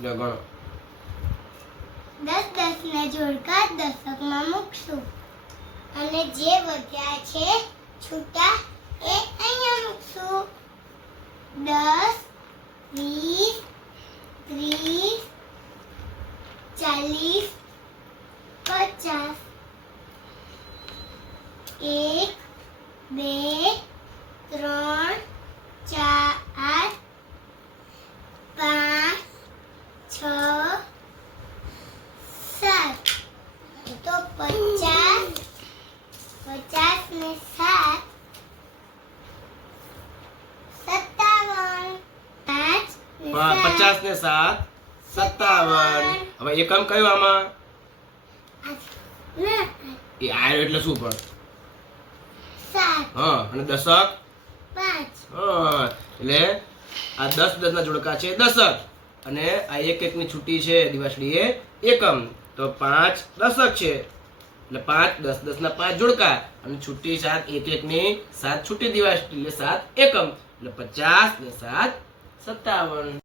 લે ગણો. 10 10 ને જોડકા દશકમાં મૂકશું અને જે વધ્યા છે છૂટા એ અહીંયા મૂકશું. 10 20 30 40 50 1 2 3 4 5 6 7 તો 50 ને 7 57 50 ને 7 57. હવે એકમ કયો આમાં? એ આયો એટલે શું પણ? 7 હા, અને દશક 5 હા, એટલે આ 10 10 ના જોડકા છે દશક અને આ એક એક ની છૂટી છે દિવાસળી એ એકમ. તો 5 દશક છે એટલે 5 10 10 ના 5 જોડકા અને છૂટી 7 એક એક ની 7 છૂટી દિવાસળી એટલે 7 એકમ એટલે 50 ને 7 57.